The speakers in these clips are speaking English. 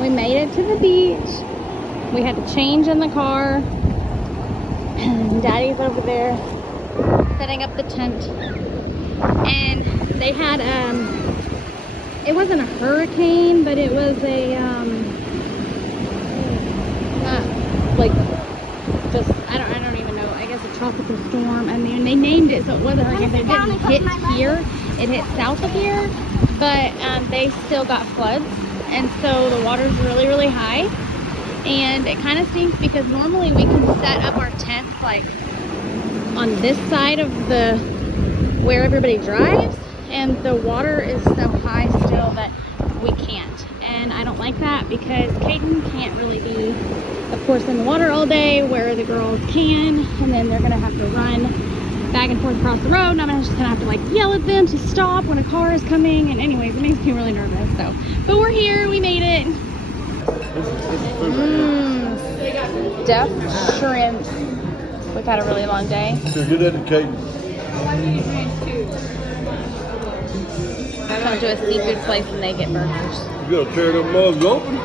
We made it to the beach. We had to change in the car. Daddy's over there setting up the tent. And they had, it wasn't a hurricane, but it was a, like, just, I don't even know, I guess a tropical storm. I mean, they named it so it wasn't a hurricane, but it didn't hit here. It hit south of here, but they still got floods. And so the water's really, really high. And it kind of stinks because normally we can set up our tents like on this side of the where everybody drives, and the water is so high still that we can't. And I don't like that because Caden can't really be, of course, in the water all day where the girls can, and then they're gonna have to run back and forth across the road, and I'm just gonna have to like yell at them to stop when a car is coming. And anyways, it makes me really nervous. So, but we're here, we made it. Stuffed shrimp. We've had a really long day. So get that to Caden. I come to a seafood place and they get burgers. You gotta tear them mugs open.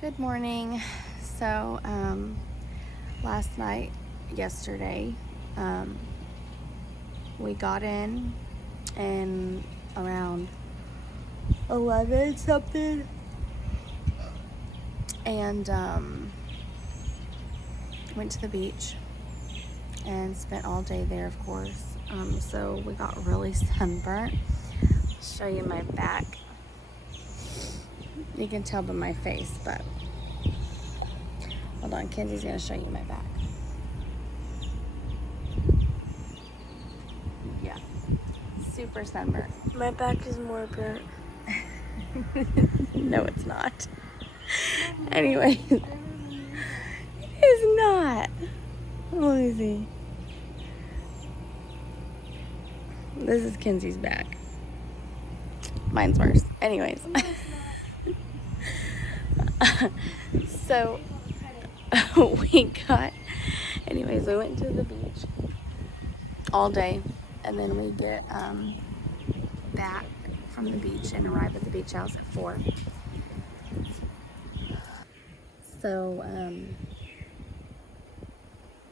Good morning. So, last night, yesterday, we got in and around 11 something, and went to the beach and spent all day there, of course. So we got really sunburnt. I'll show you my back. You can tell by my face, but hold on, Kenzie's gonna show you my back. Yeah, super sunburnt. My back is more burnt. No, it's not. Anyway, it is not. Let me see. This is Kenzie's back. Mine's worse. Anyways. So, we went to the beach all day, and then we get back from the beach and arrive at the beach house at 4. So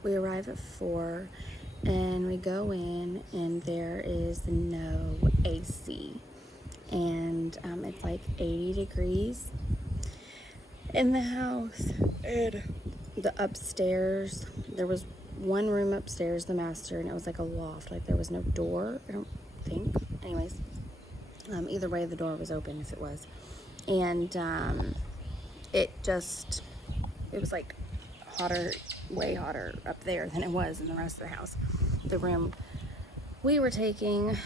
we arrive at 4 and we go in, and there is no AC, and it's like 80 degrees in the house. And the upstairs, there was one room upstairs, the master, and it was like a loft, like there was no door, I don't think. Anyways, either way, the door was open if it was. And it was like hotter, way hotter up there than it was in the rest of the house. The room we were taking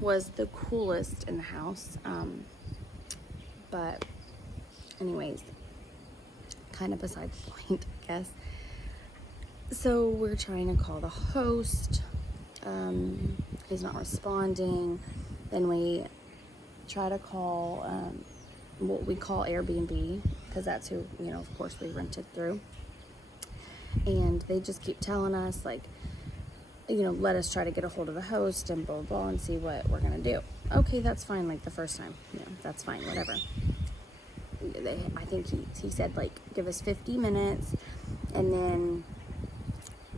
was the coolest in the house. But anyways, kind of beside the point, I guess. So we're trying to call the host. He's not responding. Then we try to call what we call Airbnb, because that's who, of course, we rented through. And they just keep telling us, like, let us try to get a hold of the host and blah, blah, blah, and see what we're going to do. Okay, that's fine, like the first time. That's fine, whatever. I think he said, like, give us 50 minutes, and then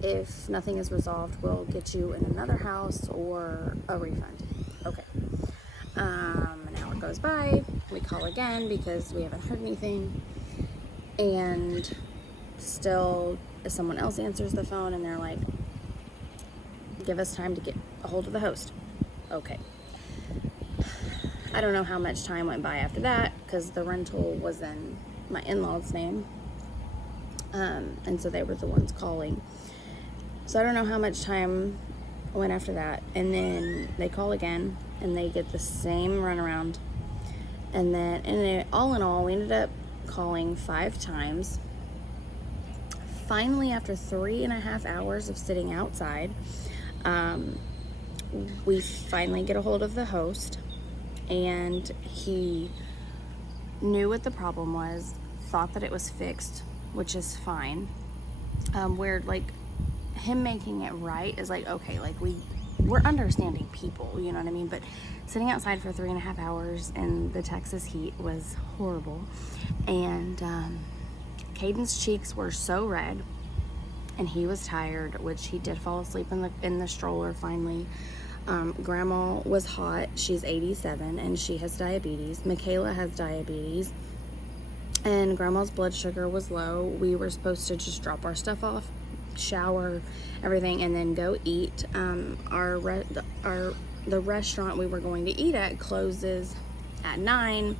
if nothing is resolved, we'll get you in another house or a refund. Okay. An hour goes by, we call again because we haven't heard anything, and still someone else answers the phone, and they're like, give us time to get a hold of the host. Okay. I don't know how much time went by after that, because the rental was in my in-laws' name, and so they were the ones calling. So I don't know how much time went after that, and then they call again, and they get the same runaround, and then all in all, we ended up calling 5 times. Finally, after 3.5 hours of sitting outside, we finally get a hold of the host, and he knew what the problem was, thought that it was fixed, which is fine. Where, like, him making it right is like, okay, like, we we're understanding people, you know what I mean? But sitting outside for 3.5 hours in the Texas heat was horrible. And Caden's cheeks were so red, and he was tired, which he did fall asleep in the stroller finally. Grandma was hot. She's 87 and she has diabetes. Michaela has diabetes, and Grandma's blood sugar was low. We were supposed to just drop our stuff off, shower, everything, and then go eat. The restaurant we were going to eat at closes at 9,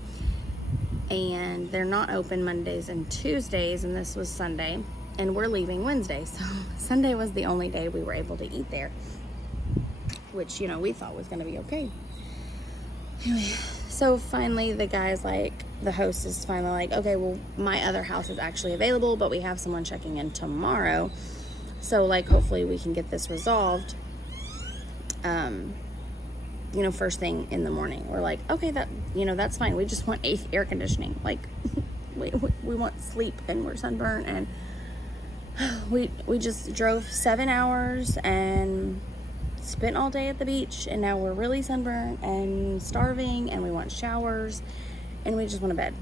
and they're not open Mondays and Tuesdays, and this was Sunday, and we're leaving Wednesday, so Sunday was the only day we were able to eat there, which, you know, we thought was going to be okay. Anyway, so finally the host is finally like, okay, well, my other house is actually available, but we have someone checking in tomorrow, so like hopefully we can get this resolved you know, first thing in the morning. We're like, okay, that's fine. We just want air conditioning. Like, we want sleep, and we're sunburned, and we just drove 7 hours and spent all day at the beach, and now we're really sunburned and starving, and we want showers, and we just want to bed.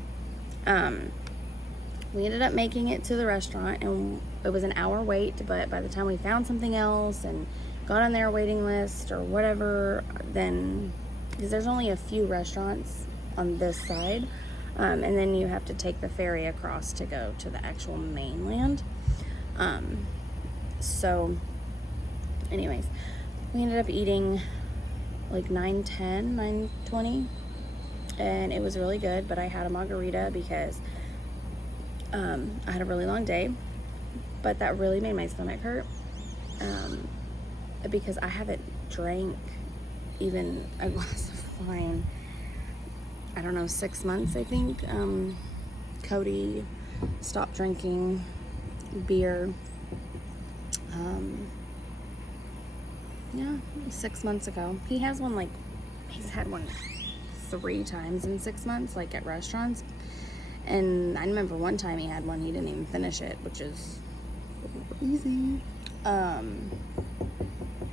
We ended up making it to the restaurant, and it was an hour wait, but by the time we found something else and got on their waiting list or whatever, then, because there's only a few restaurants on this side, and then you have to take the ferry across to go to the actual mainland. So anyways, we ended up eating like 9:10, 9:20, and it was really good, but I had a margarita because I had a really long day, but that really made my stomach hurt, because I haven't drank even a glass of wine, I don't know, 6 months, I think. Cody stopped drinking beer, 6 months ago. He's had one 3 times in 6 months, like at restaurants. And I remember one time he had one, he didn't even finish it, which is crazy.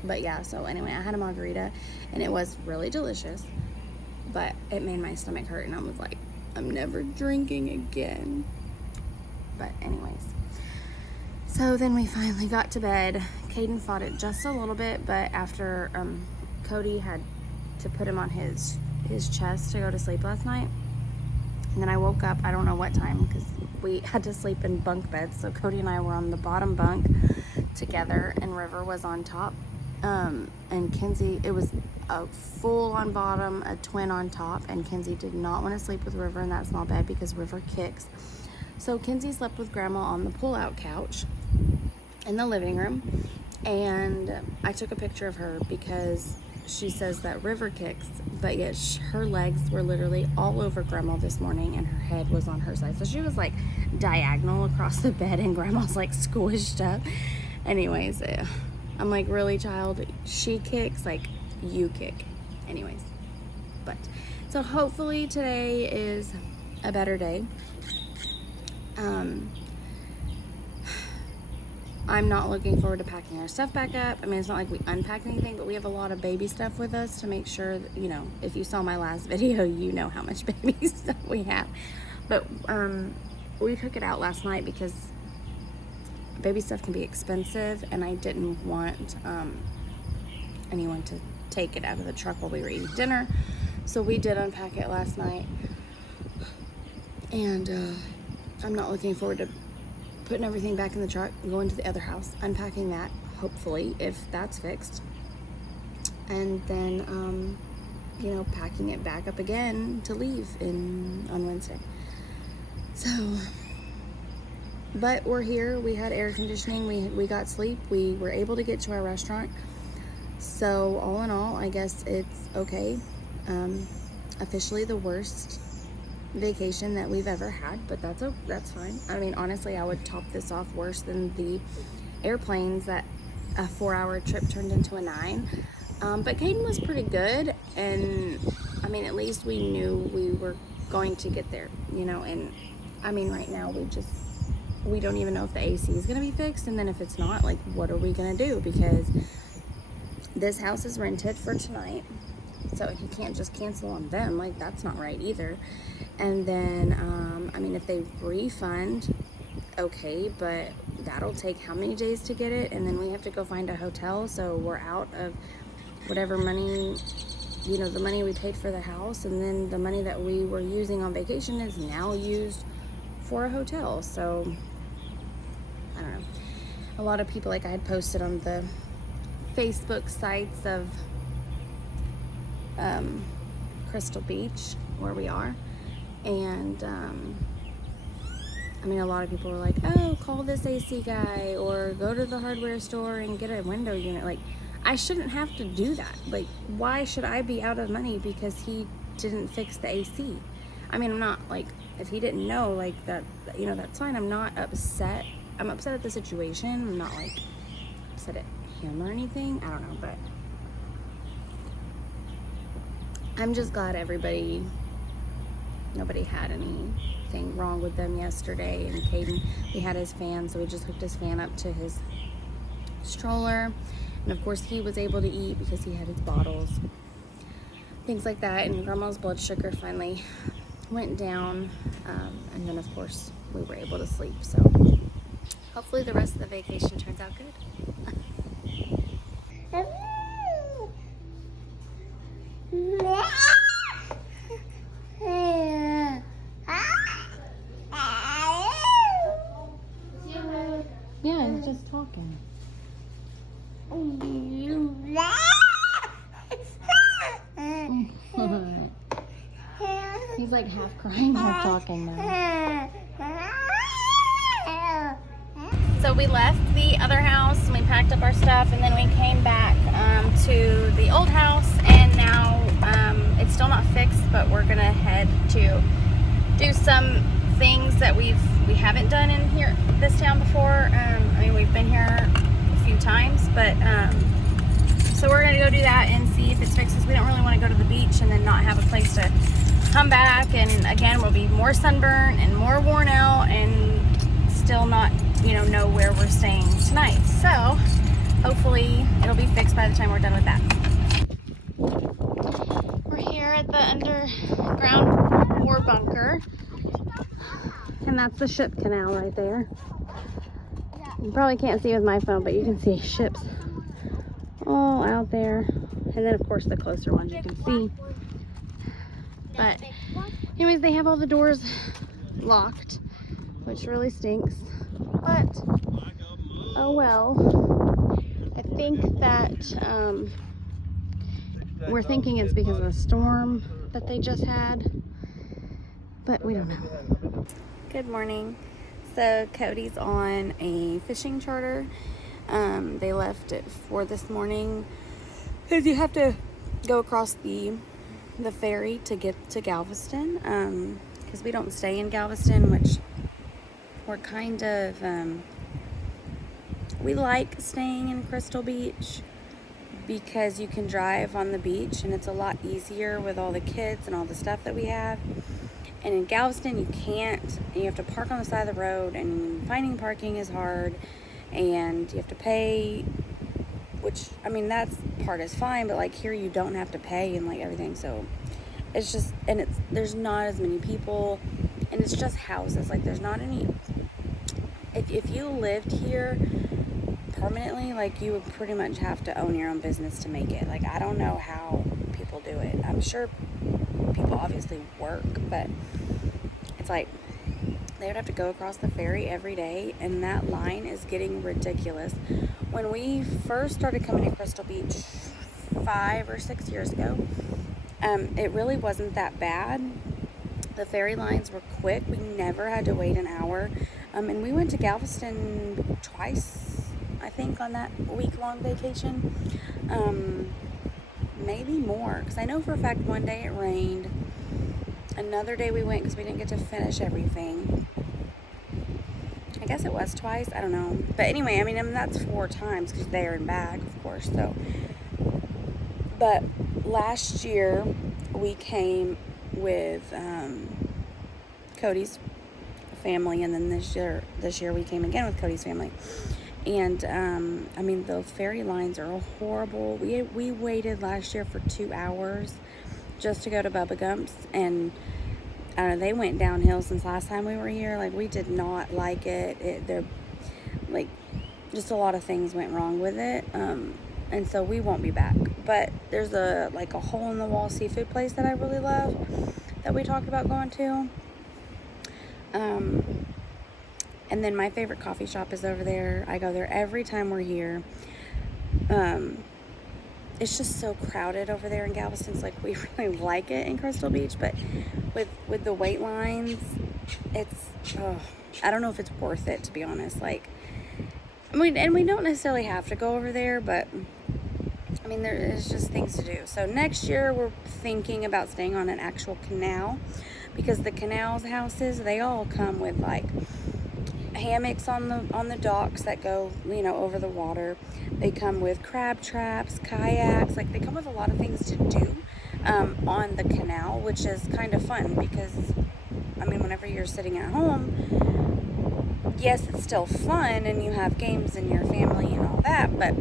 But yeah, so anyway, I had a margarita, and it was really delicious, but it made my stomach hurt, and I was like, I'm never drinking again. But anyways, so then we finally got to bed. Caden fought it just a little bit, but after Cody had to put him on his chest to go to sleep last night, and then I woke up, I don't know what time, because we had to sleep in bunk beds, so Cody and I were on the bottom bunk together, and River was on top. And Kenzie, it was a full on bottom, a twin on top, and Kenzie did not want to sleep with River in that small bed because River kicks. So Kenzie slept with Grandma on the pull-out couch in the living room, and I took a picture of her because she says that River kicks, but yet her legs were literally all over Grandma this morning, and her head was on her side, so she was like diagonal across the bed, and Grandma's like squished up. Anyways, I'm like, really, child? She kicks, like, you kick. Anyways, but so hopefully today is a better day. I'm not looking forward to packing our stuff back up. I mean, it's not like we unpacked anything, but we have a lot of baby stuff with us to make sure that, you know, if you saw my last video, you know how much baby stuff we have. But we took it out last night because baby stuff can be expensive, and I didn't want anyone to take it out of the truck while we were eating dinner. So we did unpack it last night, and I'm not looking forward to putting everything back in the truck, going to the other house, unpacking that, hopefully, if that's fixed, and then you know, packing it back up again to leave on Wednesday. So, but we're here. We had air conditioning. We got sleep. We were able to get to our restaurant. So all in all, I guess it's okay. Officially the worst vacation that we've ever had, but that's fine. I mean, honestly, I would top this off worse than the airplanes that a 4-hour trip turned into a 9. But Caden was pretty good, and I mean, at least we knew we were going to get there, you know. And I mean, right now we don't even know if the AC is going to be fixed, and then if it's not, like, what are we going to do? Because this house is rented for tonight, so he can't just cancel on them. Like, that's not right either. And then, I mean, if they refund, okay, but that'll take how many days to get it? And then we have to go find a hotel, so we're out of whatever money, you know, the money we paid for the house, and then the money that we were using on vacation is now used for a hotel. So I don't know. A lot of people, like I had posted on the Facebook sites of Crystal Beach, where we are, and I mean, a lot of people were like, oh, call this AC guy or go to the hardware store and get a window unit. Like, I shouldn't have to do that. Like, why should I be out of money because he didn't fix the AC? I mean, I'm not, like, if he didn't know, like, that, you know, that's fine. I'm not upset. I'm upset at the situation. I'm not, like, upset at him or anything. I don't know, but I'm just glad nobody had anything wrong with them yesterday. And Caden, he had his fan, so we just hooked his fan up to his stroller. And of course he was able to eat because he had his bottles, things like that. And Grandma's blood sugar finally went down, and then of course we were able to sleep. So hopefully the rest of the vacation turns out good. Yeah, he's just talking. He's like half crying, half talking now. So we left the other house and we packed up our stuff, and then we came back to the old house, and now it's still not fixed, but we're gonna head to do some things that we haven't done in here, this town before. I mean, we've been here a few times, but so we're gonna go do that and see if it's fixed. We don't really want to go to the beach and then not have a place to come back, and again we'll be more sunburned and more worn out and still not, you know where we're staying tonight. So hopefully it'll be fixed by the time we're done with that. We're here at the underground war bunker, and that's the ship canal right there. You probably can't see with my phone, but you can see ships all out there, and then of course the closer ones you can see. But anyways, they have all the doors locked, which really stinks, but oh well. I think that we're thinking it's because of the storm that they just had, but we don't know. Good morning. So Cody's on a fishing charter. They left at 4 this morning because you have to go across the ferry to get to Galveston, because we don't stay in Galveston, which we're kind of we like staying in Crystal Beach because you can drive on the beach and it's a lot easier with all the kids and all the stuff that we have. And in Galveston you can't, and you have to park on the side of the road, and finding parking is hard, and you have to pay, which, I mean, that part is fine, but like here you don't have to pay and like everything. So it's just, and there's not as many people, and it's just houses. Like there's not any, if you lived here permanently, like you would pretty much have to own your own business to make it. Like I don't know how people do it. I'm sure people obviously work, but it's like they would have to go across the ferry every day, and that line is getting ridiculous. When we first started coming to Crystal Beach 5 or 6 years ago, it really wasn't that bad. The ferry lines were quick. We never had to wait an hour. And we went to Galveston twice, I think, on that week-long vacation. Maybe more, because I know for a fact one day it rained. Another day we went because we didn't get to finish everything. I guess it was twice. I don't know. But anyway, I mean that's 4 times because there and back, of course. So, but last year we came with Cody's family, and then this year we came again with Cody's family. And I mean, the ferry lines are horrible. We waited last year for 2 hours just to go to Bubba Gump's, and I don't know, they went downhill since last time we were here. Like, we did not like it. They're like, just a lot of things went wrong with it, and so we won't be back. But there's a hole in the wall seafood place that I really love that we talked about going to. And then my favorite coffee shop is over there. I go there every time we're here. It's just so crowded over there in Galveston. It's like, we really like it in Crystal Beach, but with the wait lines, it's, I don't know if it's worth it, to be honest. Like, we don't necessarily have to go over there, but I mean, there is just things to do. So next year we're thinking about staying on an actual canal, because the canal's houses, they all come with like hammocks on the docks that go, over the water. They come with crab traps, kayaks, like they come with a lot of things to do on the canal, which is kind of fun, because I mean, whenever you're sitting at home, yes, it's still fun and you have games and your family and all that, but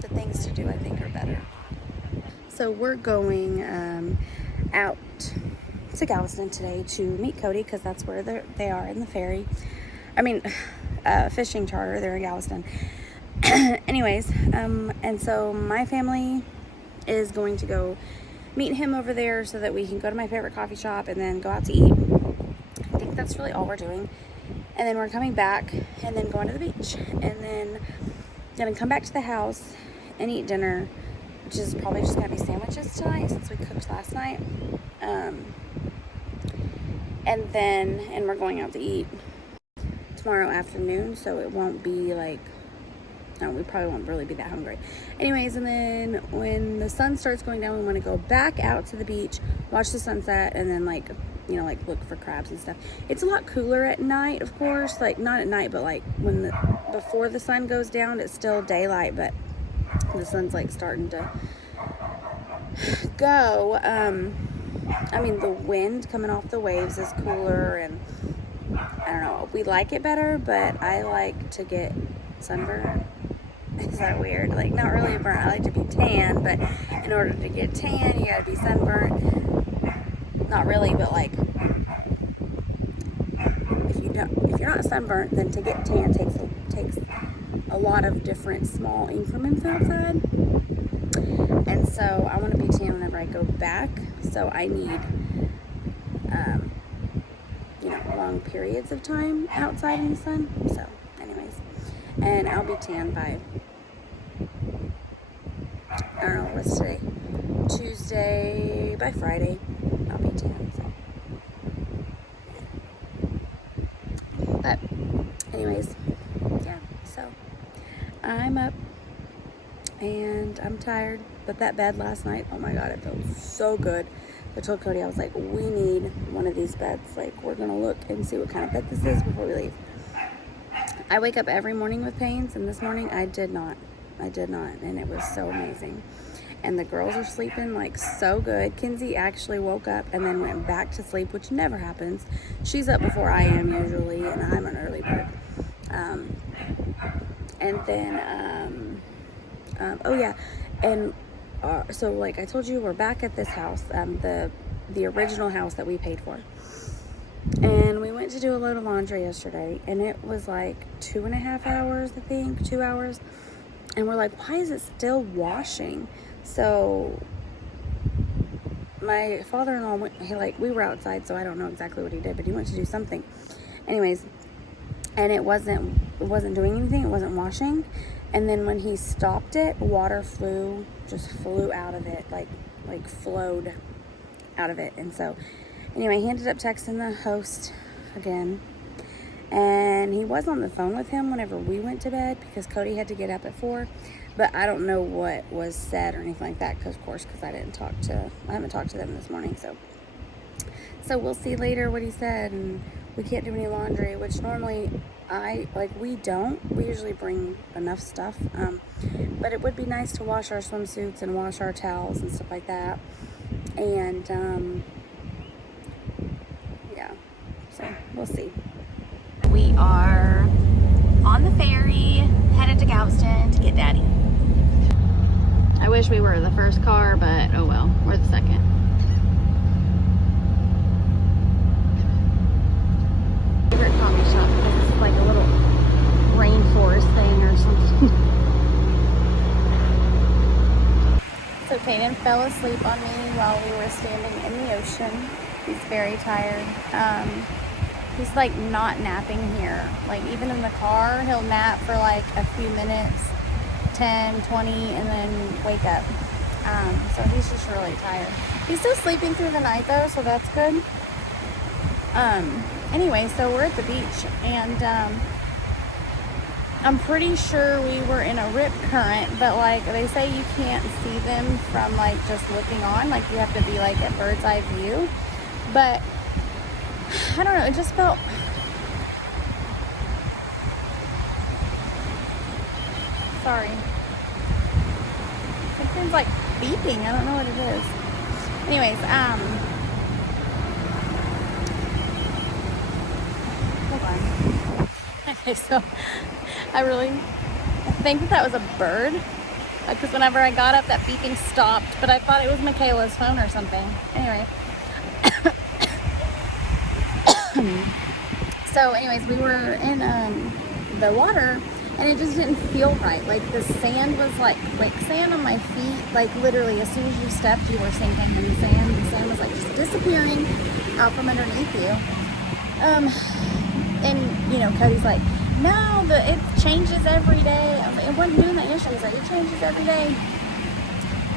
the things to do, I think, are better. So we're going out to Galveston today to meet Cody, because that's where they are in the ferry. I mean, fishing charter. They're in Galveston. Anyways, and so my family is going to go meet him over there so that we can go to my favorite coffee shop and then go out to eat. I think that's really all we're doing. And then we're coming back and then going to the beach, and then gonna come back to the house and eat dinner, which is probably just gonna be sandwiches tonight since we cooked last night. And we're going out to eat tomorrow afternoon, so it won't be like, no, we probably won't really be that hungry. Anyways, and then when the sun starts going down, we want to go back out to the beach, watch the sunset, and then look for crabs and stuff. It's a lot cooler at night, of course, like not at night, but like before the sun goes down, it's still daylight, but the sun's like starting to go. I mean, the wind coming off the waves is cooler, and I don't know, we like it better, but I like to get sunburned. Is that weird? Like, not really a burn. I like to be tan, but in order to get tan, you gotta be sunburned. Not really, but like, if you're not sunburnt, then to get tan takes a lot of different small increments outside. And so I want to be tan whenever I go back. So I need, long periods of time outside in the sun. So, anyways, and I'll be tan by, I don't know, what's today? Tuesday. By Friday, I'll be tan. So. But, anyways, yeah. So, I'm up and I'm tired. But that bed last night, oh my God, it felt so good. I told Cody, I was like, we need one of these beds. Like, we're going to look and see what kind of bed this is before we leave. I wake up every morning with pains, and this morning I did not. And it was so amazing. And the girls are sleeping like so good. Kinsey actually woke up and then went back to sleep, which never happens. She's up before I am usually, and I'm an early bird. And then, oh yeah, and so like I told you, we're back at this house, the original house that we paid for. And we went to do a load of laundry yesterday, and it was like 2.5 hours, I think, 2 hours. And we're like, why is it still washing? So my father-in-law we were outside, so I don't know exactly what he did, but he went to do something. Anyways, and it wasn't doing anything. It wasn't washing. And then when he stopped it, water flew out of it, like flowed out of it. And so anyway, he ended up texting the host again, and he was on the phone with him whenever we went to bed, because Cody had to get up at 4. But I don't know what was said or anything like that, because I haven't talked to them this morning. So we'll see later what he said. And we can't do any laundry, which normally we usually bring enough stuff, but it would be nice to wash our swimsuits and wash our towels and stuff like that. And yeah, so we'll see. We are on the ferry, headed to Galveston to get Daddy. I wish we were the first car, but oh well, we're the second. Favorite coffee shop because it's like a little rainforest thing or something. So Kaden fell asleep on me while we were standing in the ocean. He's very tired. He's like not napping here. Like even in the car, he'll nap for like a few minutes, 10, 20, and then wake up. So he's just really tired. He's still sleeping through the night though, so that's good. Anyway, so we're at the beach and I'm pretty sure we were in a rip current, but like they say you can't see them from like just looking on, like you have to be like at bird's eye view. But I don't know, it just felt sorry. Something's like beeping, I don't know what it is. Anyways, hold on. Okay, so I think that was a bird, because whenever I got up that beeping stopped, but I thought it was Michaela's phone or something. Anyway. So anyways, we were in the water and it just didn't feel right. Like the sand was like quicksand on my feet. Like literally as soon as you stepped, you were sinking in the sand. The sand was like just disappearing out from underneath you. And you know, Cody's like, no, it changes every day. It wasn't doing that yesterday. He's like, it changes every day.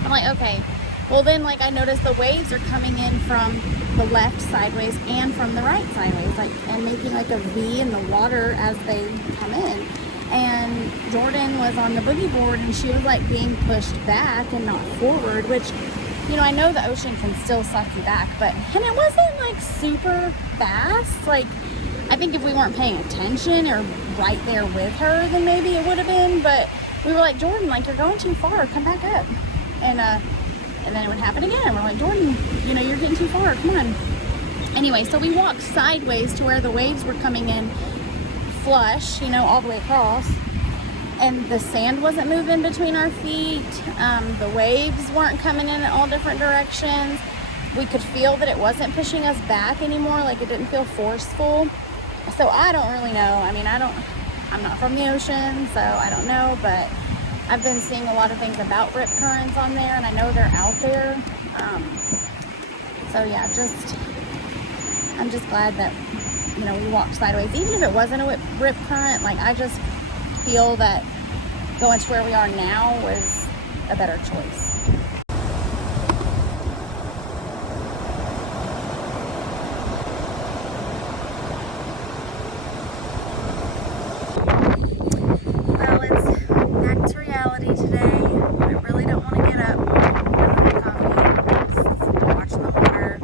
I'm like, okay. Well then, like I noticed the waves are coming in from the left sideways and from the right sideways, like and making like a V in the water as they come in. And Jordan was on the boogie board and she was like being pushed back and not forward, which, you know, I know the ocean can still suck you back, but and it wasn't like super fast. Like I think if we weren't paying attention or right there with her, then maybe it would have been. But we were like, Jordan, like you're going too far, come back up. And then it would happen again. We're like, Jordan, you know, you're getting too far, come on. Anyway, so we walked sideways to where the waves were coming in flush, you know, all the way across. And the sand wasn't moving between our feet. The waves weren't coming in all different directions. We could feel that it wasn't pushing us back anymore, like it didn't feel forceful. So I don't really know. I mean, I'm not from the ocean, so I don't know, but I've been seeing a lot of things about rip currents on there, and I know they're out there. So yeah, I'm just glad that, you know, we walked sideways. Even if it wasn't a rip current, like I just feel that going to where we are now was a better choice. Well, it's back to reality today. I really don't want to get up and have coffee. Just watching the water.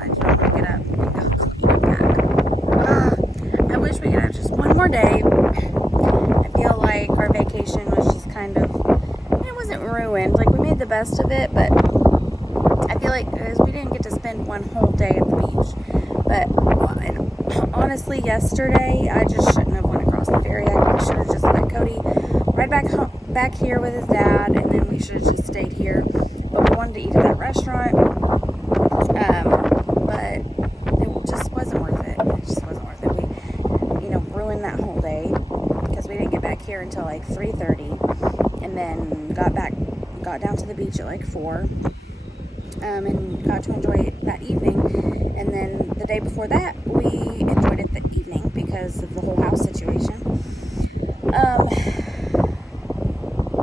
I just don't want to get up and go clean it back. I wish we could have just one more day. I feel like our vacation was just kind of, it wasn't ruined. Like we made the best of it, but I feel like we didn't get to spend one whole day at the beach. But honestly, yesterday I just shouldn't have went across the ferry. I should have just let Cody ride back here with his dad, and then we should have just stayed here. But we wanted to eat at that restaurant, but it just wasn't worth it. It just wasn't worth it. We, you know, ruined that whole day because we didn't get back here until like 3:30, and then got down to the beach at like 4. And got to enjoy it that evening. And then the day before that, we enjoyed it the evening because of the whole house situation.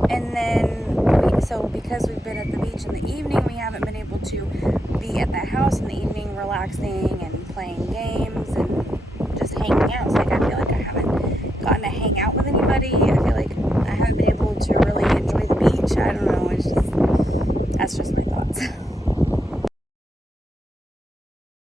And then, so because we've been at the beach in the evening, we haven't been able to be at the house in the evening relaxing and playing games and just hanging out. So like, I feel like I haven't gotten to hang out with anybody. I feel like